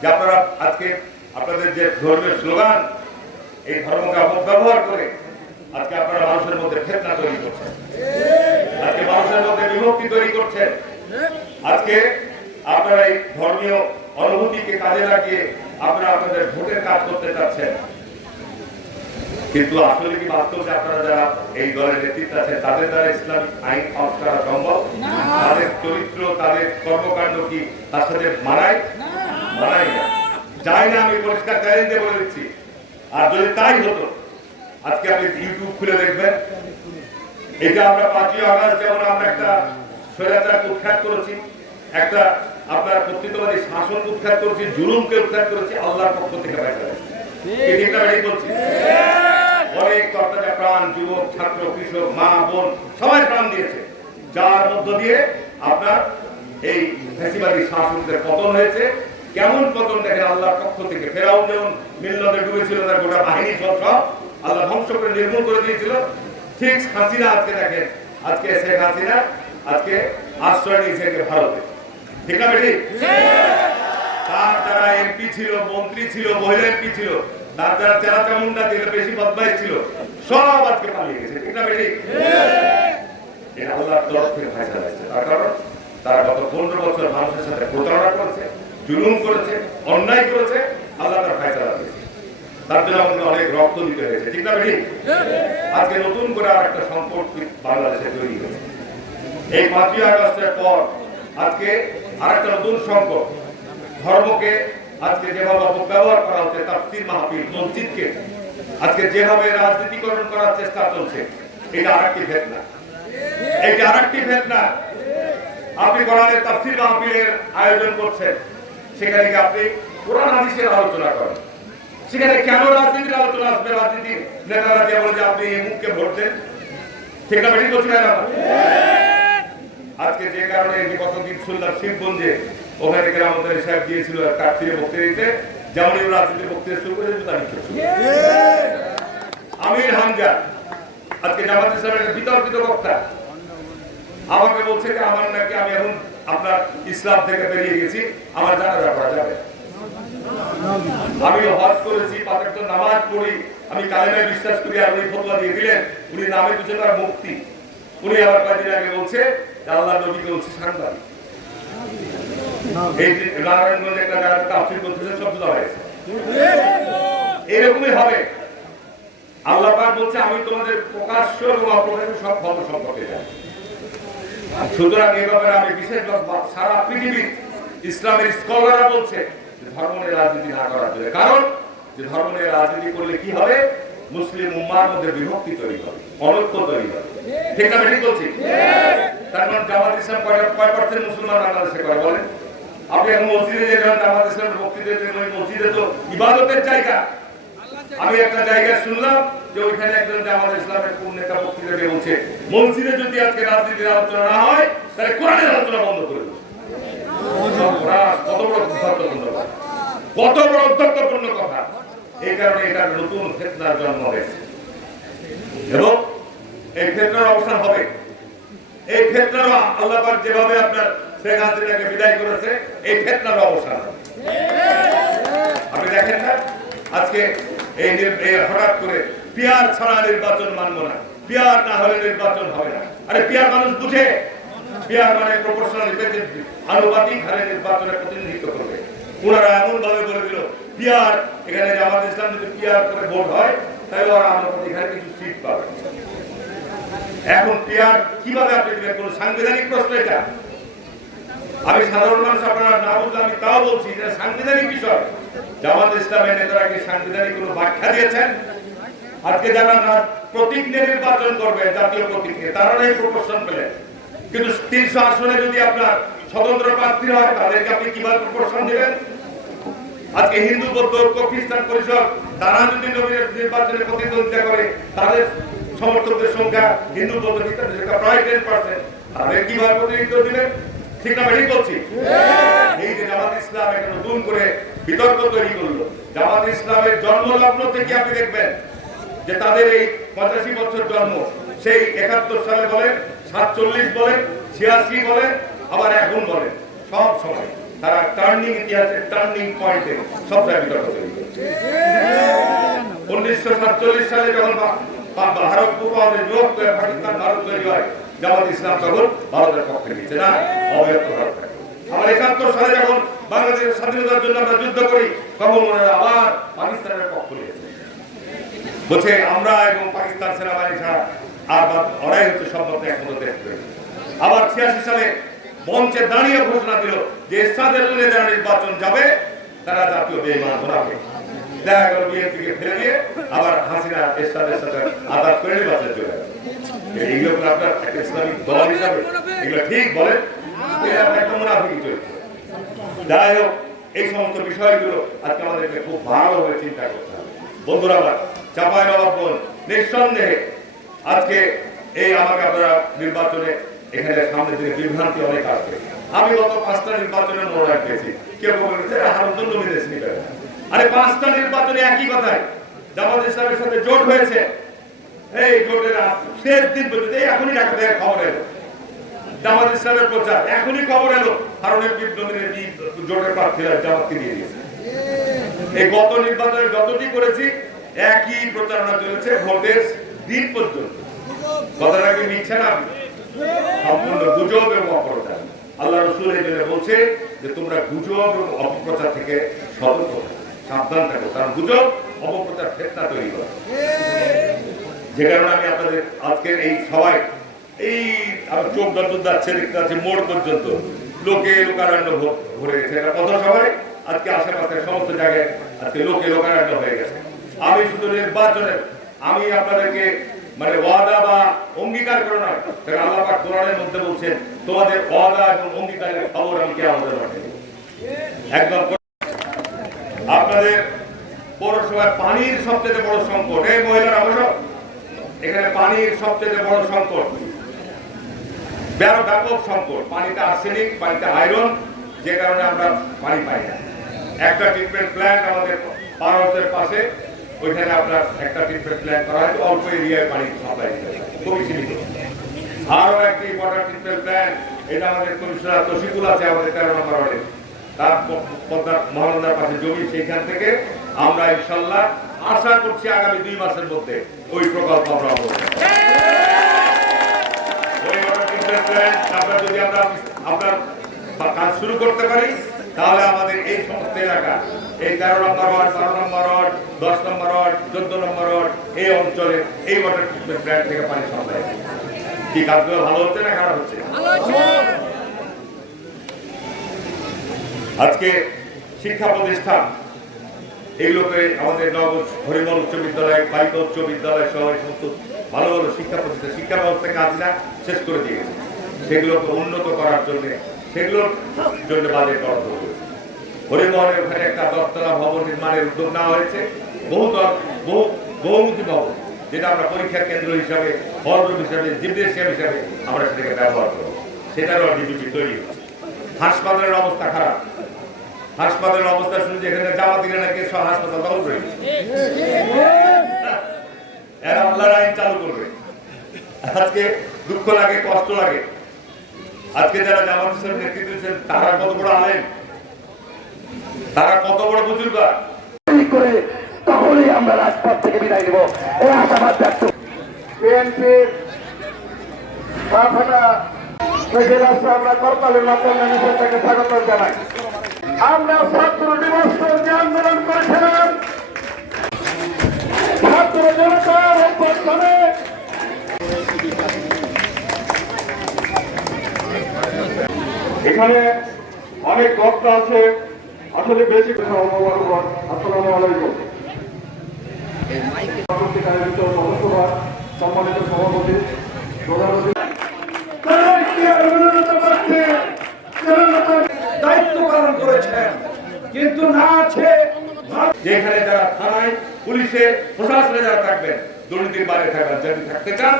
যে আপনারা আজকে আপনাদের যে ধর্মের স্লোগান, এই ধর্মকে অপব্যবহার করে আজকে আপনারা মানুষের মধ্যে ফিতনা তৈরি করছেন, আজকে মানুষের মধ্যে বিভক্তি তৈরি করছেন। আজকে আপনারা এই ধর্মীয় অনুভূতিকে কাজে লাগিয়ে আপনারা আপনাদের ভোটের কাজ করতে চাচ্ছেন, কিন্তু আসলে কি বাস্তবে আপনারা যারা এই দলের নেতৃত্ব আছেন তাদের দ্বারা ইসলামিক আইন পাস করা সম্ভব? তাদের চরিত্র, তাদের কর্মকাণ্ড কি তার সাথে মানায়? মানায় না, যায় না। আমি পরিষ্কার চ্যালেঞ্জে বলে দিচ্ছি। আর যদি তাই হতো, আজকে আপনি ইউটিউব খুলে দেখবেন, এটা আমরা 5ই আগস্ট যেমন আমরা একটা স্বৈরাচার উৎখাত করেছি, একটা আপনার কর্তৃত্ববাদী শাসন উৎখাত করেছি, জুলুমকে উৎখাত করেছি, আল্লাহর পক্ষ থেকে ফয়সালা বলছি। অনেক তরতাজা প্রাণ, যুবক, ছাত্র, কৃষক, মা, বোন সবাই প্রাণ দিয়েছে, যার মধ্য দিয়ে আপনার এই ফ্যাসিবাদী শাসনদের পতন হয়েছে। কেমন পতন দেখেন, আল্লাহর পক্ষ থেকে। ফেরাউন যেমন নীল নদে ডুবেছিল, তার গোটা বাহিনী সব আল্লাহ ধ্বংস করে নির্মূল করে দিয়েছিল, ঠিক হাসিনা আজকে দেখেন, আজকে শেখ হাসিনা আজকে আশ্রয় নিয়েছে ভারতে, ঠিক না বেটি? তার যারা এমপি ছিল, মন্ত্রী ছিল, মহিলা এমপি ছিল, তার যারা চেরা চামুন্ডা ছিল, বেশি বদমাইশ ছিল, সব আজকে পালিয়ে গেছে, ঠিক না বেটি? এটা আল্লাহর তরফ থেকে ফয়সালা হয়েছে। তার কারণ তারা গত 15 বছর মানুষের সাথে প্রতারণা করেছে, জুলুম করেছে, অন্যায় করেছে, আল্লাহ তার ফয়সালা দিয়েছে। তার জন্য আমাদের অনেক রক্ত দিতে হয়েছে, ঠিক না বেটি? আজকে নতুন করে আর একটা সংকট বাংলাদেশে তৈরি হয়েছে। এই 5ই আগস্টের পর আজকে আর একটা নতুন সংকট। ধর্মকে আজকে যেভাবে অপব্যবহার করা হচ্ছে, তাফসীর মাহফিল, মসজিদকে আজকে যেভাবে রাজনীতিকরণ করার চেষ্টা চলছে, এটা আরেকটি ফিতনা। এইটা আরেকটি ফিতনা। আপনি কোরআনের তাফসীর মাহফিলের আয়োজন করছেন, সেখানে কি আপনি কোরআন হাদিসের আলোচনা করেন, সেখানে কেন রাজনীতির আলোচনা আসবে? রাজনীতির নেতারা যে বলে যে আপনি এই মুখকে ভোট দেন, ঠিক না বেশি বলছি না? আজকে যে কারণে কতদিন শুনলাম শিবগঞ্জে ওখানে গ্রামোদ্ধারী সাহেব দিয়েছিল কার্তিকে বক্তৃতা দিতে, যেমন রাজনীতির বক্তৃতা শুরু করে আমির হামজা আজকে জামাত ইসলামের বিতর্কিত বক্তা আমাকে বলছে যে আমার নাকি আমি এখন আপনার ইসলাম থেকে বেরিয়ে গেছি, আমার জানাজা করা যাবে। আমি হজ করেছি, 5 ওয়াক্ত নামাজ পড়ি, আমি কালেমায় বিশ্বাস করি, আর উনি ফতোয়া দিয়ে দিলেন উনি নামের পিছনে তার মুক্তি। উনি আবার কয়েকদিন আগে বলছে আল্লাহর নবীকে বলছে সাংবাদিক। এই নারায়ণগঞ্জে একটা জায়গাতে তাফসীর করতেছে, সব জুতা হয়েছে। এরকমই হবে। আল্লাহ পাক বলছে আমি তোমাদের প্রকাশ্য এবং অপ্রকাশ্য সব খবর সম্পর্কে জানি। সুতরাং এই ব্যাপারে আমি বিশেষ সারা পৃথিবীর ইসলামের স্কলাররা বলছে যে ধর্ম নিয়ে রাজনীতি না করার জন্য। কারণ যে ধর্ম নিয়ে রাজনীতি করলে কি হবে? মুসলিম উম্মার মধ্যে বিভক্তি তৈরি হবে, অনৈক্য তৈরি হবে, ঠিক না? ঠিক বলছি। তার মানে জামাত ইসলাম কয় পার্সেন্ট মুসলমান বাংলাদেশে করে বলেন? আপনি এখন মসজিদে যে যান, জামাত ইসলামের বক্তৃতা দেন, ওই মসজিদে তো ইবাদতের জায়গা। আমি একটা জায়গায় শুনলাম যে ওইখানে একজন জামাত ইসলামের কোন নেতা বক্তৃতা দিয়ে বলছে মসজিদে যদি আজকে রাজনীতির আলোচনা না হয় তাহলে কোরআনের আলোচনা বন্ধ করে দেবে। কত বড় দুর্ভাগ্যপূর্ণ কথা, কত বড় দুর্ভাগ্যপূর্ণ কথা। এই কারণে এটার নতুন ফিতনার জন্ম হয়েছে এবং এই ফিতনার অবসান হবে। এই ফিতনার আল্লাহ পাক যেভাবে আপনার শেখ হাসিনাকে বিদায় করেছে, এই ফিতনার অবসান হবে। আপনি দেখেন না আজকে এই হঠাৎ করে পিয়ার ছাড়া নির্বাচন মানবো না, পিয়ার না হলে নির্বাচন হবে না। আরে পিয়ার মানুষ বুঝে, পিয়ার মানে প্রপোর্শনাল আনুপাতিক হারে নির্বাচনে প্রতিনিধিত্ব করবে। ওনারা এমন ভাবে বলে দিল পিয়ার, এখানে জামাত ইসলাম যদি পিয়ার করে ভোট হয় তাহলে ওরা আনুপাতিক হারে কিছু সিট পাবে। এখন পিয়ার কিভাবে আপনি দিবেন? কোন সাংবিধানিক প্রশ্ন এটা? আমি সাধারণ মানুষ, আপনারা না বুঝলে আমি তাও বলছি যে সাংবিধানিক বিষয়। জামাত ইসলামের নেতারা কি সাংবিধানিক কোনো ব্যাখ্যা দিয়েছেন? আজকে যারা প্রতীক নিয়ে নির্বাচন করবে, জাতীয় প্রতীক নিয়ে, তারা এই প্রপোর্শন পেলেন, কিন্তু 300 আসনে যদি আপনার স্বতন্ত্র প্রার্থী হয় তাদেরকে আপনি কিভাবে প্রপোর্শন দেবেন? আজকে হিন্দু, বৌদ্ধ ঐক্য, খ্রিস্টান পরিষদ তারা যদি নির্বাচনে প্রতিদ্বন্দ্বিতা করে, তাদের সমর্থকদের সংখ্যা হিন্দু, বৌদ্ধ, খ্রিস্টান প্রায় 10%, তাদের কিভাবে প্রতিনিধিত্ব দিবেন? ঠিক না? ঠিক বলছি। এই যে জামাত ইসলাম একটা নতুন করে বিতর্ক তৈরি করলো, জামাত ইসলামের জন্মলগ্ন থেকে আপনি দেখবেন যে তাদের এই 85 বছর জন্ম, সেই 71 সালে বলেন, 47 বলেন, 86 বলেন, আবার এখন বলেন, সব সময় তারা ইতিহাসের টার্নিং পয়েন্টে সব জায়গায় তৈরি করছে। 1947 সালে যখন ভারত পূর্বাঞ্চলে বিভক্ত হয়ে পাকিস্তান ভারত তৈরি হয়, জামাত ইসলাম তখন ভারতের পক্ষে নিচ্ছে না, অবৈধ ভারত। আবার 71 সালে যখন বাংলাদেশের স্বাধীনতার জন্য আমরা যুদ্ধ করি, তখন ওনারা আবার পাকিস্তানের পক্ষ নিয়েছে, বলছে আমরা এবং পাকিস্তান সেনাবাহিনী ছাড়া আর ওরাই হচ্ছে সম্ভব একমাত্র দেশ। আবার 86 সালে মঞ্চে দাঁড়িয়ে ঘোষণা দিল যে এরশাদের যারা নির্বাচন যাবে তারা জাতীয় বেঈমান হবে। দেখা গেল বিএনপিকে ফেলে দিয়ে আবার হাসিনা এরশাদের সাথে আদাত করে নির্বাচনে চলে গেল। এইগুলো আপনার একটা ইসলামিক দল হিসাবে এগুলো ঠিক বলেন? একটা মুনাফিকি চরিত্র। যাই হোক, এই সমস্ত বিষয়গুলো আজকে আমাদেরকে খুব ভালোভাবে চিন্তা করতে হবে। বন্ধুরা আমার, চাঁপাইনবাবগঞ্জ নিঃসন্দেহে আজকে এই আমাকে আপনারা নির্বাচনে এখানে সামনের দিকে বিভ্রান্তি অনেক আসবে। আমি গত 5টা নির্বাচনে মনোনয়ন পেয়েছি, কেউ বলেছে হারুন নবীদের স্নিপার। আরে 5টা নির্বাচনে একই কথাই, জামাত ইসলামের সাথে জোট হয়েছে। এই জোটের শেষ দিন পর্যন্ত এখনই ঢাকা থেকে খবর এলো, জামাত ইসলামের প্রচার এখনই খবর এলো হারুনের নবীদের জোটের প্রার্থীরা জামাতকে দিয়ে দিয়েছে। এই গত নির্বাচনে যতটি করেছি একই প্রচারণা চলেছে ভোটের দিন পর্যন্ত। কথাটা কি মিথ্যা না? সম্পূর্ণ গুজব এবং অপপ্রচার। আল্লাহ রাসূল এই জন্য বলছে যে তোমরা গুজব এবং অপপ্রচার থেকে সতর্ক থাকো, সাবধান থাকো, কারণ গুজব অপপ্রচার ফিতনা তৈরি করে। যে কারণে আমি আপনাদের আজকের এই সবাই এই আমার চোখ দর্শন যাচ্ছে, দেখতে আছে মোড় পর্যন্ত লোকে লোকারণ্য ভরে গেছে। এটা কত সবাই আজকে আশেপাশে সমস্ত জায়গায় আজকে লোকে লোকারণ্য হয়ে গেছে। আমি শুধু নির্বাচনের আমি আপনাদেরকে মানে ওয়াদা বা অঙ্গীকার করে নয়, আল্লাহ পাক কোরআনের মধ্যে বলছেন তোমাদের ওয়াদা এবং অঙ্গীকারের খবর আমি কিয়ামতের মাঠে দেব। একদম আপনাদের পৌরসভায় পানির সবচেয়ে বড় সংকট, এই মহিলারা অবশ্য এখানে পানির সবচেয়ে বড় সংকট, ব্যাপক সংকট। পানিতে আর্সেনিক, পানিতে আয়রন, যে কারণে আমরা পানি পাই না। একটা ট্রিটমেন্ট প্ল্যান্ট আমাদের পাহাড়ের পাশে, ওইখানে আপনার একটা ট্রিটমেন্ট প্ল্যান্ট করা হয়েছে, অল্প এরিয়ায় পানি সাপ্লাই খুবই সীমিত। আরো একটি ওয়াটার ট্রিটমেন্ট প্ল্যান্ট, এটা আমাদের কমিশনার তশিকুল আছে আমাদের 13 নম্বর ওয়ার্ডে, তার মহানন্দার পাশে জমি, সেইখান থেকে আমরা ইনশাল্লাহ আশা করছি আগামী 2 মাসের মধ্যে ওই প্রকল্প আমরা যদি আমরা আপনার কাজ শুরু করতে পারি, তাহলে আমাদের এই সমস্ত এলাকা, এই 13 নম্বর ওয়ার্ড, 12 নম্বর ওয়ার্ড, 10 নম্বর ওয়ার্ড, 14 নম্বর ওয়ার্ড, এই অঞ্চলে এই ওয়াটার ট্রিটমেন্ট প্ল্যান্ট থেকে পানি সাপ্লাই। কি কাজগুলো ভালো হচ্ছে না খারাপ হচ্ছে? আজকে শিক্ষা প্রতিষ্ঠান এগুলোকে আমাদের নগর হরিমল উচ্চ বিদ্যালয়, বালিকা উচ্চ বিদ্যালয় সহ এই সমস্ত ভালো ভালো শিক্ষা প্রতিষ্ঠান শিক্ষা ব্যবস্থা কাজটা শেষ করে দিয়েছে। সেগুলোকে উন্নত করার জন্য সেগুলোর জন্য বাজেট বরাদ্দ করেছে। হরিমোহনের ওখানে একটা 10 তলা ভবন নির্মাণের উদ্যোগ নেওয়া হয়েছে, বহুমুখী ভবন, যেটা আমরা পরীক্ষা কেন্দ্র হিসাবে, হলরুম হিসাবে, জিমনেসিয়াম হিসাবে আমরা সেটাকে ব্যবহার করব। সেটারও ডিপিটি তৈরি হচ্ছে। হাসপাতালের অবস্থা খারাপ, হাসপাতালের অবস্থা শুনে যেখানে জামাতিরা নাকি সব হাসপাতাল দখল করে এরা আল্লাহর আইন চালু করবে। আজকে দুঃখ লাগে, কষ্ট লাগে। আজকে যারা জামাত ইসলামের নেতৃত্ব দিচ্ছেন তারা কত বড় আলেম, তারা কত বড় বুজুর্গ করে, তাহলেই আমরা রাজপথ থেকে বিদায় নেব এই আশাবাদ ব্যক্ত। বিএনপির আমরা করতালের মাধ্যমে নিজেদেরকে স্বাগত জানাই। আমরা ছাত্র দিবস যে আন্দোলন করেছিলাম, ছাত্র জনতার অভ্যুত্থানে এখানে অনেক বক্তা আছে, আসলে বেশি আসসালামু আলাইকুম। আয়োজিত পৌরসভা সম্মানিত সভাপতি দায়িত্ব পালন করেছেন, কিন্তু না আছে যেখানে যারা থানায়, পুলিশে, প্রশাসনে যারা থাকবেন, দুর্নীতির বাইরে থাকবেন। যদি থাকতে চান